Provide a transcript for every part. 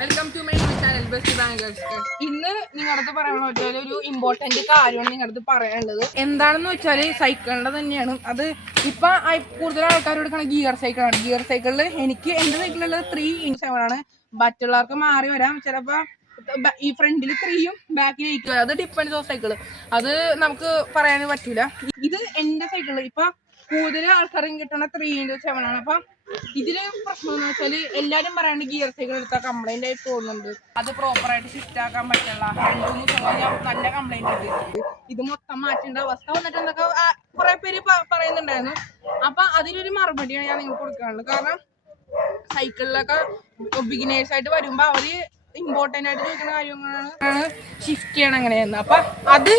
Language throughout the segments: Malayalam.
Welcome to my channel best bankers. ഇന്ന് നിങ്ങളടുത്ത് പറയാൻ വെച്ചാൽ ഒരു ഇമ്പോർട്ടന്റ് കാര്യമാണ് നിങ്ങളടുത്ത് പറയാനുള്ളത്. എന്താണെന്ന് വെച്ചാൽ സൈക്കിളിന്റെ തന്നെയാണ്. അത് ഇപ്പൊ കൂടുതൽ ആൾക്കാർ എടുക്കണ ഗിയർ സൈക്കിളാണ്. ഗിയർ സൈക്കിളിൽ എനിക്ക് എന്റെ സൈക്കിളുള്ളത് 3/7 ആണ്. മറ്റുള്ളവർക്ക് മാറി വരാം. ചിലപ്പോ ഈ ഫ്രണ്ടിൽ 3യും ബാക്കിൽ 8. അത് ഡിപ്പെൻഡ്സ് ഓഫ് സൈക്കിള്. അത് നമുക്ക് പറയാൻ പറ്റൂല. ഇത് എന്റെ സൈക്കിള് ഇപ്പൊ കൂടുതൽ ആൾക്കാരും കിട്ടണ 3/7 ആണ്. അപ്പൊ ഇതില് പ്രശ്നം എന്ന് വെച്ചാല് എല്ലാരും പറയാണ്ട് ഗിയർ സൈക്കിൾ എടുത്താൽ കംപ്ലൈന്റ് ആയി പോകുന്നുണ്ട്. അത് പ്രോപ്പർ ആയിട്ട് ഷിഫ്റ്റ് ആക്കാൻ പറ്റില്ല. 2-3 ദിവസം നല്ല കംപ്ലൈന്റ് ഉണ്ട്. ഇത് മൊത്തം മാറ്റേണ്ട അവസ്ഥ വന്നിട്ട് എന്നൊക്കെ കുറെ പേര് പറയുന്നുണ്ടായിരുന്നു. അപ്പൊ അതിലൊരു മറുപടിയാണ് ഞാൻ നിങ്ങൾക്ക് കൊടുക്കാനുള്ളത്. കാരണം സൈക്കിളിലൊക്കെ ബിഗിനേഴ്സ് ആയിട്ട് വരുമ്പോ അവര് ഇമ്പോർട്ടന്റ് ആയിട്ട് ചോദിക്കുന്ന കാര്യങ്ങളാണ് ഷിഫ്റ്റ് ചെയ്യണം എങ്ങനെയെന്ന്. അപ്പൊ അത്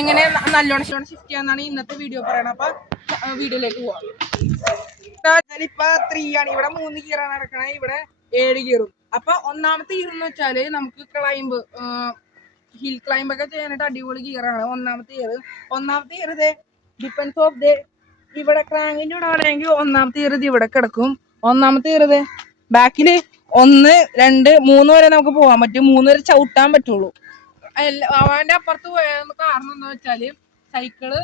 എങ്ങനെ നല്ലോണം ഷിഫ്റ്റ് ചെയ്യാന്നാണ് ഇന്നത്തെ വീഡിയോ പറയണത്. അപ്പൊ വീഡിയോയിലേക്ക് പോവാം. ഇപ്പൊ 3 ആണ്. ഇവിടെ 3 ഗിയറാണ് നടക്കണത്. ഇവിടെ 7 ഗിയറും. അപ്പൊ ഒന്നാമത്തെ ഗിയർ എന്ന് വെച്ചാല് നമുക്ക് ക്ലൈംബ് ഹിൽ ക്ലൈംബ് ഒക്കെ ചെയ്യാനായിട്ട് അടിപൊളി ഗിയറാണ് ഒന്നാമത്തെ ഗിയർ. ഇത് ഡിപ്പെൻസ് ഓഫ് ദ ഇവിടെ ക്രാങ്കിന്റെ ഇവിടെ ആണെങ്കിൽ ഒന്നാമത്തെ ഗിയർ ഇത് ഇവിടെ കിടക്കും. ഒന്നാമത്തെ ഗിയർ ഇത് ബാക്കില് 1, 2, 3 വരെ നമുക്ക് പോകാൻ പറ്റും. 3 വരെ ചവിട്ടാൻ പറ്റുള്ളൂ. അവന്റെ അപ്പുറത്ത് പോയെന്ന് കാരണം എന്താ വെച്ചാല് സൈക്കിള്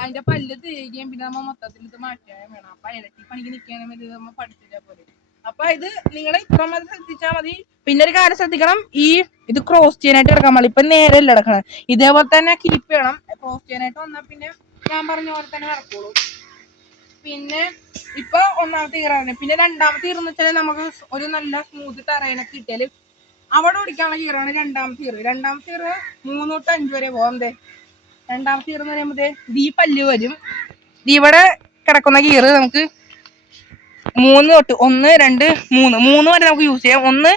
അതിന്റെ പല്ല് തേകുകയും പിന്നെ നമ്മ മൊത്തത്തിൽ ഇത് മാറ്റുകയും വേണം. അപ്പൊ ഇരട്ടി പണിക്ക് നിൽക്കാനും വേണ്ടി നമ്മൾ പഠിച്ചില്ല പോലെ. അപ്പൊ ഇത് നിങ്ങൾ ഇത്ര മതി ശ്രദ്ധിച്ചാൽ മതി. പിന്നെ ഒരു കാര്യം ശ്രദ്ധിക്കണം, ഇത് ക്രോസ് ചെയ്യാനായിട്ട് കിടക്കാൻ പാടില്ല. ഇപ്പൊ നേരെയല്ല കിടക്കണം. ഇതേപോലെ തന്നെ കീപ്പ് ചെയ്യണം. ക്രോസ് ചെയ്യാനായിട്ട് വന്നാൽ പിന്നെ ഞാൻ പറഞ്ഞ പോലെ തന്നെ നടക്കുള്ളൂ. പിന്നെ ഇപ്പൊ ഒന്നാമത്തെ ഗിയറാണ്. പിന്നെ രണ്ടാമത്തെ ഗിയർ എന്ന് വെച്ചാൽ നമുക്ക് ഒരു നല്ല സ്മൂത്ത് ടറൈനൊക്കെ കിട്ടിയാല് അവിടെ ഓടിക്കാനുള്ള ഗിയറാണ് രണ്ടാമത്തെ ഗിയർ. രണ്ടാമത്തെ ഗിയർ 3 തൊട്ട് 5 വരെ പോകാം. രണ്ടാമത്തെ ഗിയർ എന്ന് പറയുമ്പോൾ ഈ പല്ല് വരും. ഇവിടെ കിടക്കുന്ന ഗിയർ നമുക്ക് 3 തൊട്ട് 1, 2, 3 വരെ നമുക്ക് യൂസ് ചെയ്യാം. 1,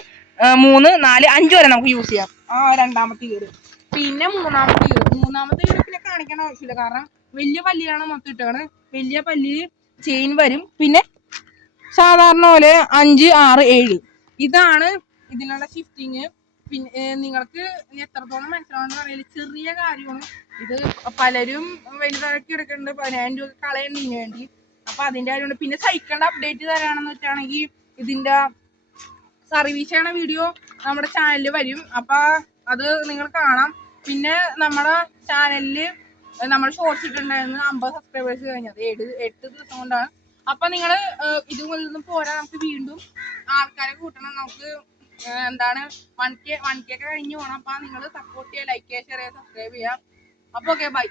3, 4, 5 വരെ നമുക്ക് യൂസ് ചെയ്യാം രണ്ടാമത്തെ ഗിയർ. പിന്നെ മൂന്നാമത്തെ ഗിയർ പിന്നെ കാണിക്കേണ്ട ആവശ്യമില്ല. കാരണം വലിയ പല്ലിലാണ് മൊത്തം ഇട്ടാണ്. വലിയ പല്ലിൽ ചെയിൻ വരും. പിന്നെ സാധാരണ പോലെ 5, 6, 7 ഇതാണ് ഇതിനുള്ള ഷിഫ്റ്റിങ്. പിന്നെ നിങ്ങൾക്ക് എത്രത്തോളം മനസ്സിലാവണമെന്ന് അറിയില്ല. ചെറിയ കാര്യമാണ് ഇത്. പലരും വലുതാക്കി എടുക്കുന്നുണ്ട് 10,000 രൂപ കളയുന്നതിന് വേണ്ടി. അപ്പൊ അതിന്റെ കാര്യമുണ്ട്. പിന്നെ സൈക്കിളിന്റെ അപ്ഡേറ്റ് തരാണെന്ന് വെച്ചാണെങ്കിൽ ഇതിന്റെ സർവീസ് ചെയ്യണ വീഡിയോ നമ്മുടെ ചാനലിൽ വരും. അപ്പൊ അത് നിങ്ങൾ കാണാം. പിന്നെ നമ്മുടെ ചാനലില് നമ്മൾ ഷോർട്സ് ഇട്ടുണ്ടായിരുന്നു 50 സബ്സ്ക്രൈബേഴ്സ് കഴിഞ്ഞത് 8 ദിവസം കൊണ്ടാണ്. അപ്പൊ നിങ്ങള് ഇതുപോലൊന്നും പോരാ, നമുക്ക് വീണ്ടും ആൾക്കാരെ കൂട്ടണം. നമുക്ക് എന്താണ് 1K ഒക്കെ കഴിഞ്ഞു പോകണം. അപ്പൊ നിങ്ങൾ സപ്പോർട്ട് ചെയ്യുക, ലൈക്ക് ചെയ്യുക, ഷെയർ ചെയ്യുക, സബ്സ്ക്രൈബ് ചെയ്യുക. അപ്പൊ ഓക്കെ, ബൈ.